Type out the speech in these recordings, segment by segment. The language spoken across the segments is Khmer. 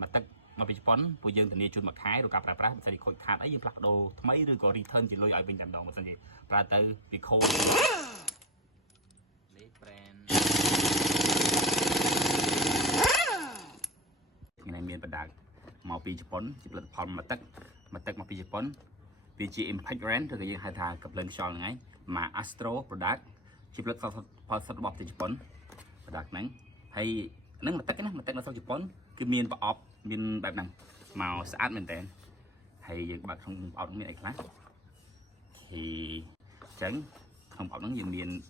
mà tất mà bị sponsor bây giờ thì chụp mặt khái rồi gặp ra prá sẽ đi khôi khát ấy như plug đồ mấy rồi có return chỉ lôi ở bên đàn đồng mà sao gì ra tới bị khô này miền Bắc Đại màu pi Japan chỉ là phong mà tất màu pi Japan PG Impact Rent thì hai thà cặp lên sòn ngay mà Astro Product chỉ là phong sản phẩm từ Japan product này hay nâng mà tất là sau Japan cái miền Bắc Úc miềnแบบนั้นmàu sạch mình tên hay bạn không áo miền này khác thì trắng không áo nó nhiều miền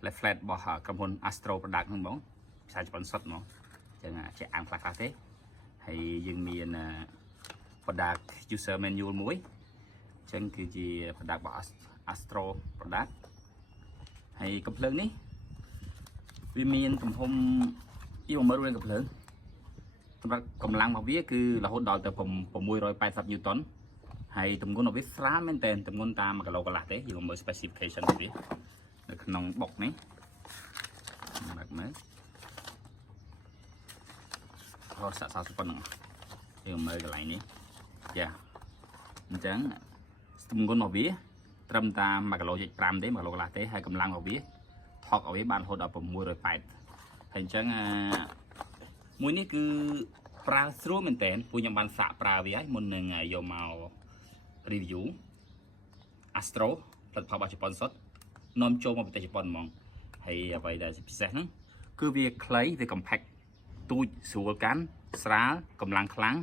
lại flat bỏ cầm hồn Astro Product không bóng sai Japan xuất nó chẳng sẽ ăn phạt cà phê hay dừng miền product user manual muối chẳngคือ product របស់ Astro product ហើយកំភ្លើងនេះវាមានទំហំពី100រៀលកំភ្លើងសម្រាប់កម្លាំងរបស់វាគឺរហូតដល់ទៅ680 Newton ហើយទម្ងន់របស់វាស្រាលមែនតើទម្ងន់តាម1គីឡូកន្លះទេយើងមើល specification របស់វានៅក្នុងបុកនេះមកមើលរកសាកសោប៉ុណ្ណឹងយើងមើលកន្លែងនេះចាអញ្ចឹងទម្ងន់របស់វាត្រឹមតាម1គីឡូ5ទេ1គីឡូកន្លះទេហើយកម្លាំងរបស់វាថកឲ្យវាបានរហូតដល់680ហើយអញ្ចឹងមួយនេះគឺប្រើស្រួលមែនតើពួកខ្ញុំបានសាកប្រើវាហើយមុននឹងយកមក review Astro ផលិតផលរបស់ជប៉ុនសុទ្ធនាំចូលមកប្រទេសជប៉ុនហ្មងហើយអ្វីដែលពិសេសហ្នឹងគឺវាខ្លីវា compact ទូចស្រួលកាន់ស្រាលកម្លាំងខ្លាំង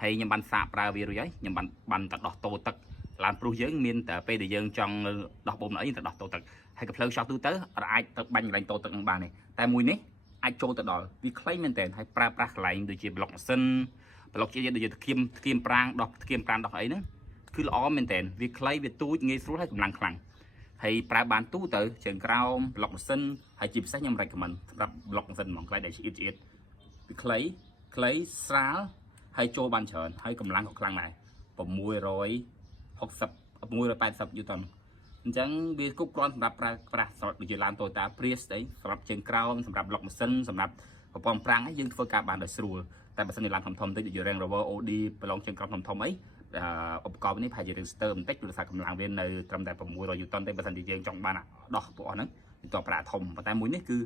ហើយខ្ញុំបានសាកប្រើវារួចហើយខ្ញុំបានទៅដោះតូទឹកឡានព្រុសយើងមានតែពេលដែលយើងចង់ដោះបូមអីទៅដោះតូទឹកហើយក៏ផ្លូវខ្យល់ទូទៅអាចទៅបាញ់កន្លែងតូទឹកនឹងបានទេតែមួយនេះអាចចូលទៅដល់វាខ្លីមែនតើហើយប្រើប្រាស់កន្លែងដូចជាប្លុកម៉ាស៊ីនប្លុកជាដូចជាធ្គាមប្រាងដោះធ្គាមប្រាងដោះអីហ្នឹងគឺល្អមែនតើវាខ្លីវាទូចងាយស្រួលហើយកម្លាំងខ្លាំងហើយប្រើបានទូទៅជើងក្រោមប្លុកម៉ាស៊ីនហើយជាពិសេសខ្ញុំ recommend សម្រាប់ប្លុកម៉ាស៊ីនហ្មងកន្លែងដែលឆ្អៀតវាខ្លីស្រាលហើយចូលបានច្រើនហើយកម្លាំងក៏ខ្លាំងដែរ680 Newton អញ្ចឹងវាគ្រប់គ្រាន់សម្រាប់ប្រើប្រាស់សម្រាប់ដូចជាឡាន Toyota Prius អីសម្រាប់ជើងក្រោមសម្រាប់ប្លុកម៉ាស៊ីនសម្រាប់ប្រព័ន្ធប្រាំងអីយើងធ្វើការបានដោយស្រួលតែបើសិនជាឡានធំតិចដូចជា Range Rover Audi ប្រឡងជើងក្រោមធំអីឧបករណ៍នេះប្រហែលជារឿងស្ទើរបន្តិចព្រោះថាកម្លាំងវានៅត្រឹមតែ600 Newton ទេបើសិនជាយើងចង់បានដោះពួកអស់ហ្នឹងវាតប្រើធំប៉ុន្តែមួយនេះគឺ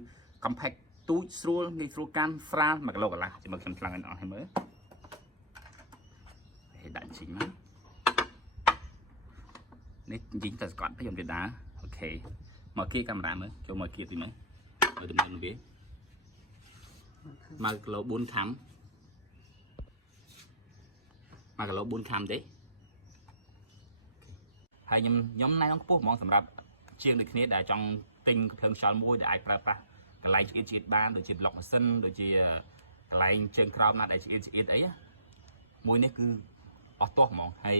compact ទូចស្រួលងាយស្រួលកាន់ស្រាល1គីឡូកន្លះជាមួយខ្ញុំខ្លាំងអស់ហើយមើលហើយដាក់ជីមកនេះជីងទៅស្កត់ខ្ញុំទៅដើរអូខេមកគៀកាមេរ៉ាមើលចូលមកគៀទីមើលឲ្យដំណើរវា1គីឡូ4ខាំ1គីឡូ4ខាំទេហើយខ្ញុំណែនាំខ្ពស់ហ្មងសម្រាប់ជាងដូចគ្នាដែលចង់ទិញភ្លើងខ្យល់មួយដែលអាចប្រើប្រាស់កន្លែងឆ្អៀតបានដូចជាប្លុកម៉ាស៊ីនដូចជាកន្លែងជើងក្រោមណាដែលឆ្អៀតអីមួយនេះគឺអស់ទាស់ហ្មងហើយ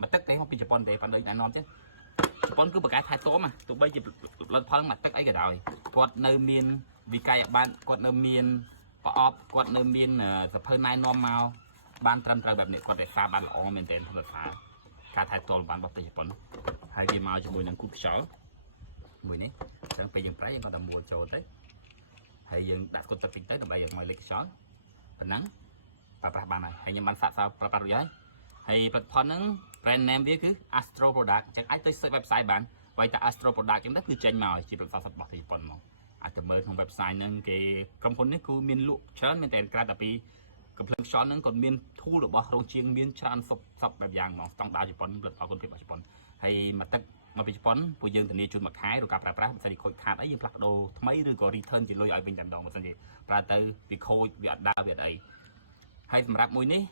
មកទឹកទេមកពីជប៉ុនទេប៉ណ្ណឹងណែនាំចេះជប៉ុនគឺបកកែថែទាំទោះបីជាផលិតផលមកទឹកអីក៏ដោយគាត់នៅមានវិក័យបានគាត់នៅមានប្រអប់គាត់នៅមានសភៅណែនាំមកបានត្រឹមត្រូវបែបនេះគាត់តែសារបានល្អមែនទែនផលិតផលការថែទាំបានរបស់ប្រទេសជប៉ុនហើយវាមកជាមួយនឹងគូខ្យល់មួយនេះចឹងពេលយើងប្រែយើងគាត់តែមួលចូលទៅហើយយើងដាក់ស្គុតទឹកតិចទៅដើម្បីឲ្យមកលេខខ្យល់ប៉ុណ្ណឹងប្រើប្រាស់បានហើយខ្ញុំបានសាកសោប្រើប្រាស់រួចហើយផលិតផលហ្នឹង brand name វាគឺ Astro Product ចឹងអាចទៅ search website បានបើតែ Astro Product ចឹងទៅគឺចេញមកជាផលិតផលរបស់ប្រទេសជប៉ុនមកអាចទៅមើលក្នុង website ហ្នឹងគេក្រុមហ៊ុននេះគឺមានលក់ច្រើនមែនតែក្រៅតែពីកំភ្លើងខ្យល់ហ្នឹងគាត់មាន tool របស់រោងជាងមានច្រើនសពបែបយ៉ាងហ្មងស្តង់ដារជប៉ុនផលិតផលគុណភាពរបស់ជប៉ុនហើយមកទឹកមកពីជប៉ុនពួកយើងធានាជូនមួយខែឬការប្រើប្រាស់មិនស្អីខូចខាតអីយើងផ្លាស់ប្ដូរថ្មីឬក៏ return ជាលុយឲ្យវិញតែម្ដងមិនស្អីប្រើទៅវាខូចវាអត់ដើរវាអត់អីហើយសម្រាប់មួយនេះ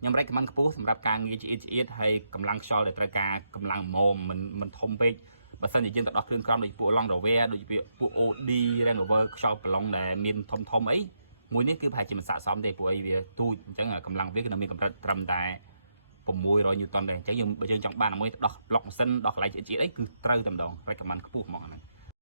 ខ្ញុំ recommend ខ្ពស់សម្រាប់ការងារឆ្អៀតហើយកម្លាំងខ្យល់ដែលត្រូវការកម្លាំងម៉មមិនធំពេកបើសិនជាយើងទៅដោះគ្រឿងក្រោមដូចពួក Long Rover ដូចពួក OD Range Rover ខ្យល់ប្រឡងដែលមានធំអីមួយនេះគឺប្រហែលជាមិនស័ក្តិសមទេពួកអីវាទូចអញ្ចឹងកម្លាំងវាគឺនៅមានកម្រិតត្រឹមតែ600 Newton ដែរអញ្ចឹងបើយើងចង់បានមួយដោះប្លុកម៉ាស៊ីនដោះកន្លែងឆ្អៀតអីគឺត្រូវតែម្ដង recommend ខ្ពស់ហ្មងហ្នឹង